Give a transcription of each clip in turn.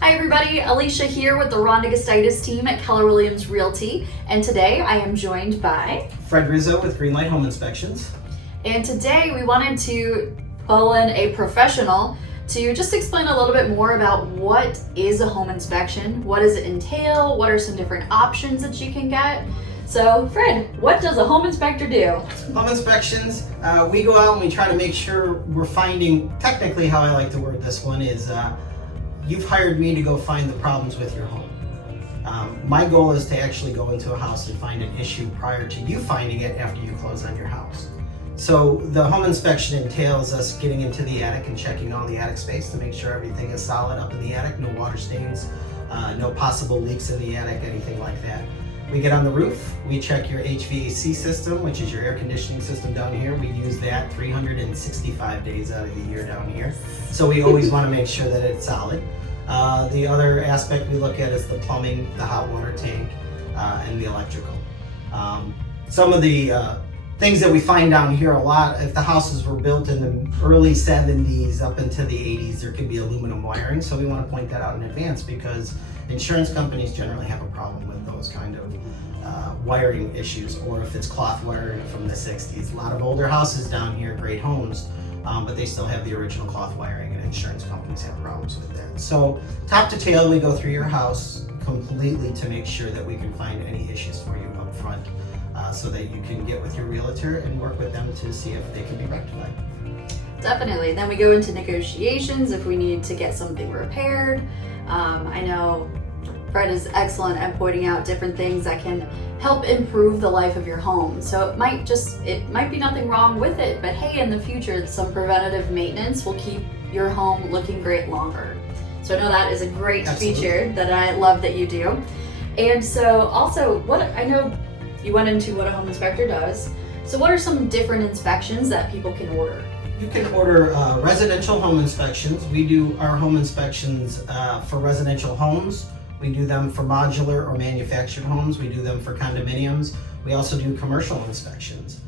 Hi everybody, Alisha here with the Rhonda Gustitus Team at Keller Realty, and today I am joined by Fred Rizzo with Greenlight Home Inspections. And today we wanted to pull in a professional to just explain a little bit more about what is a home inspection, what does it entail, what are some different options that you can get. So Fred, what does a home inspector do? Home inspections, we go out and we try to make sure we're finding, technically how I like to word this one is, you've hired me to go find the problems with your home. My goal is to actually go into a house and find an issue prior to you finding it after you close on your house. So the home inspection entails us getting into the attic and checking all the attic space to make sure everything is solid up in the attic, no water stains, no possible leaks in the attic, anything like that. We get on the roof, we check your HVAC system, which is your air conditioning system down here. We use that 365 days out of the year down here. So we always want to make sure that it's solid. The other aspect we look at is the plumbing, the hot water tank, and the electrical. Some of the things that we find down here a lot, if the houses were built in the early 70s up into the 80s, there could be aluminum wiring. So we want to point that out in advance because insurance companies generally have a problem with those kind of wiring issues, or if it's cloth wiring from the 60s. A lot of older houses down here, great homes, but they still have the original cloth wiring, and insurance companies have problems with that. So top to tail, we go through your house completely to make sure that we can find any issues for you up front, so that you can get with your realtor and work with them to see if they can be rectified. Definitely. Then we go into negotiations if we need to get something repaired. I know Fred is excellent at pointing out different things that can help improve the life of your home. So it might be nothing wrong with it, but hey, in the future, some preventative maintenance will keep your home looking great longer. So I know that is a great Absolutely. feature that I love that you do. And so also, I know you went into what a home inspector does. So what are some different inspections that people can order? You can order residential home inspections. We do our home inspections for residential homes. We do them for modular or manufactured homes. We do them for condominiums. We also do commercial inspections.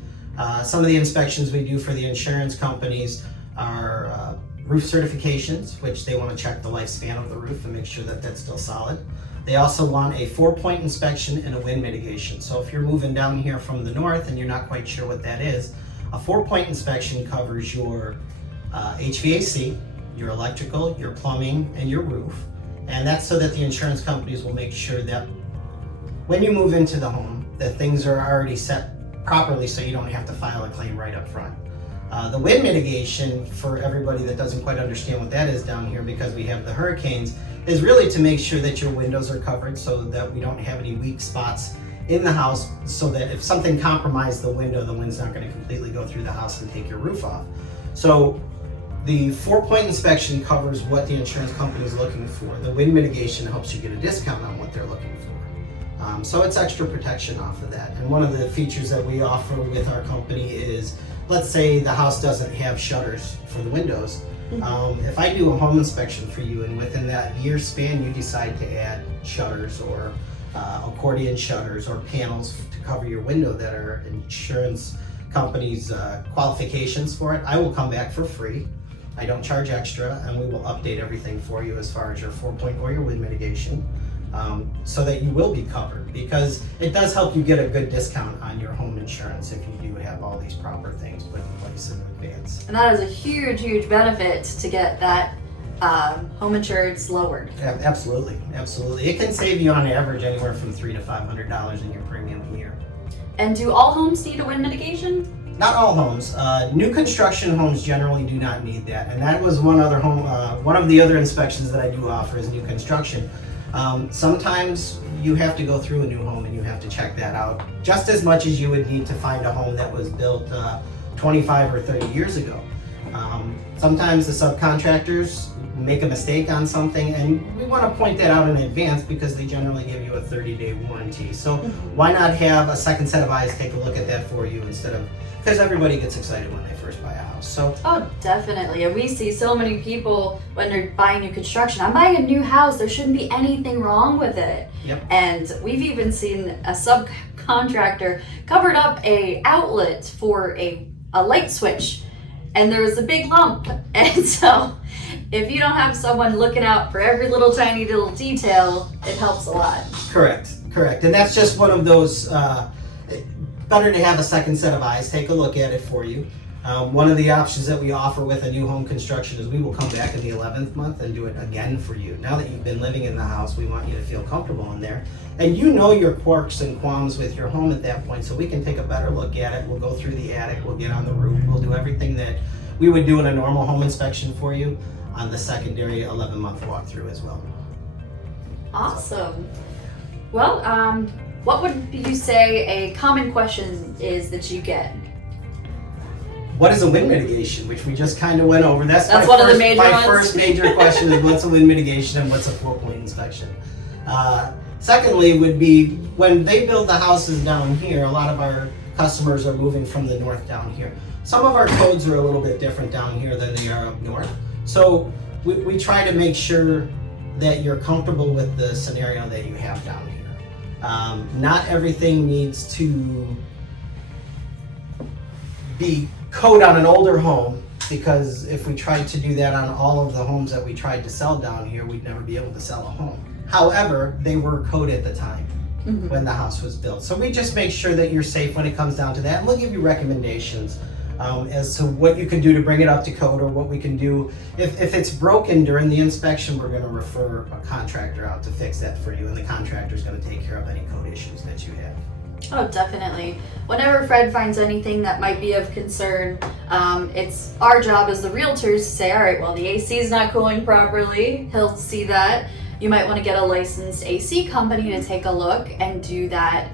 Some of the inspections we do for the insurance companies are roof certifications, which they want to check the lifespan of the roof and make sure that that's still solid. They also want a 4-point inspection and a wind mitigation. So if you're moving down here from the north and you're not quite sure what that is, a 4-point inspection covers your HVAC, your electrical, your plumbing, and your roof. And that's so that the insurance companies will make sure that when you move into the home, that things are already set properly so you don't have to file a claim right up front. The wind mitigation, for everybody that doesn't quite understand what that is down here because we have the hurricanes, is really to make sure that your windows are covered so that we don't have any weak spots in the house, so that if something compromised the window, the wind's not going to completely go through the house and take your roof off. So the 4-point inspection covers what the insurance company is looking for. The wind mitigation helps you get a discount on what they're looking for. So it's extra protection off of that. And one of the features that we offer with our company is, let's say the house doesn't have shutters for the windows. If I do a home inspection for you and within that year span you decide to add shutters or accordion shutters or panels to cover your window that are insurance companies' qualifications for it, I will come back for free. I don't charge extra, and we will update everything for you as far as your 4-point or your wind mitigation, so that you will be covered, because it does help you get a good discount on your home insurance if you do have all these proper things put in place in advance. And that is a huge, huge benefit to get that home insurance lowered. Yeah, absolutely. It can save you on average anywhere from $300 to $500 in your premium a year. And do all homes need a wind mitigation? Not all homes. New construction homes generally do not need that, and that was one of the other inspections that I do offer is new construction. Sometimes you have to go through a new home and you have to check that out just as much as you would need to find a home that was built 25 or 30 years ago. Sometimes the subcontractors make a mistake on something, and we want to point that out in advance because they generally give you a 30-day warranty. So why not have a second set of eyes take a look at that for you, instead of, because everybody gets excited when they first buy a house. So definitely. And we see so many people when they're buying new construction, I'm buying a new house, there shouldn't be anything wrong with it. Yep. And we've even seen a subcontractor covered up a outlet for a light switch, and there was a big lump. And so if you don't have someone looking out for every little tiny little detail, it helps a lot. Correct. And that's just one of those, better to have a second set of eyes take a look at it for you. One of the options that we offer with a new home construction is we will come back in the 11th month and do it again for you. Now that you've been living in the house, we want you to feel comfortable in there. And you know your quirks and qualms with your home at that point, so we can take a better look at it. We'll go through the attic, we'll get on the roof, we'll do everything that we would do in a normal home inspection for you on the secondary 11-month walkthrough as well. Awesome. Well, what would you say a common question is that you get? What is a wind mitigation, which we just kind of went over. That's one of the major my ones. first major question is what's a wind mitigation and what's a 4-point inspection. Secondly would be when they build the houses down here, a lot of our customers are moving from the north down here. Some of our codes are a little bit different down here than they are up north. So we try to make sure that you're comfortable with the scenario that you have down here. Not everything needs to be code on an older home, because if we tried to do that on all of the homes that we tried to sell down here, we'd never be able to sell a home. However, they were code at the time when the house was built. So we just make sure that you're safe when it comes down to that, and we'll give you recommendations as to what you can do to bring it up to code, or what we can do. If it's broken during the inspection, we're going to refer a contractor out to fix that for you, and the contractor is going to take care of any code issues that you have. Oh, definitely. Whenever Fred finds anything that might be of concern, it's our job as the realtors to say, all right, well, the AC is not cooling properly. He'll see that. You might want to get a licensed AC company to take a look and do that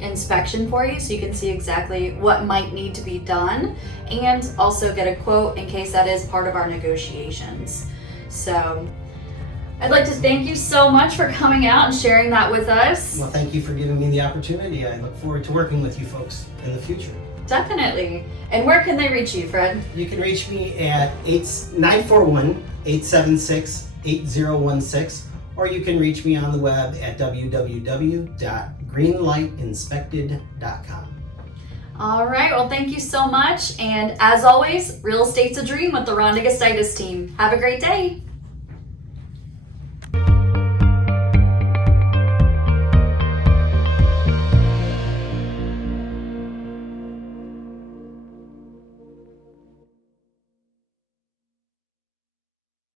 inspection for you, so you can see exactly what might need to be done, and also get a quote in case that is part of our negotiations. So I'd like to thank you so much for coming out and sharing that with us. Well, thank you for giving me the opportunity. I look forward to working with you folks in the future. Definitely. And where can they reach you, Fred? You can reach me at 941-876-8016, or you can reach me on the web at www.greenlightinspected.com. All right, well, thank you so much. And as always, real estate's a dream with the Rhonda Gustitus Team. Have a great day.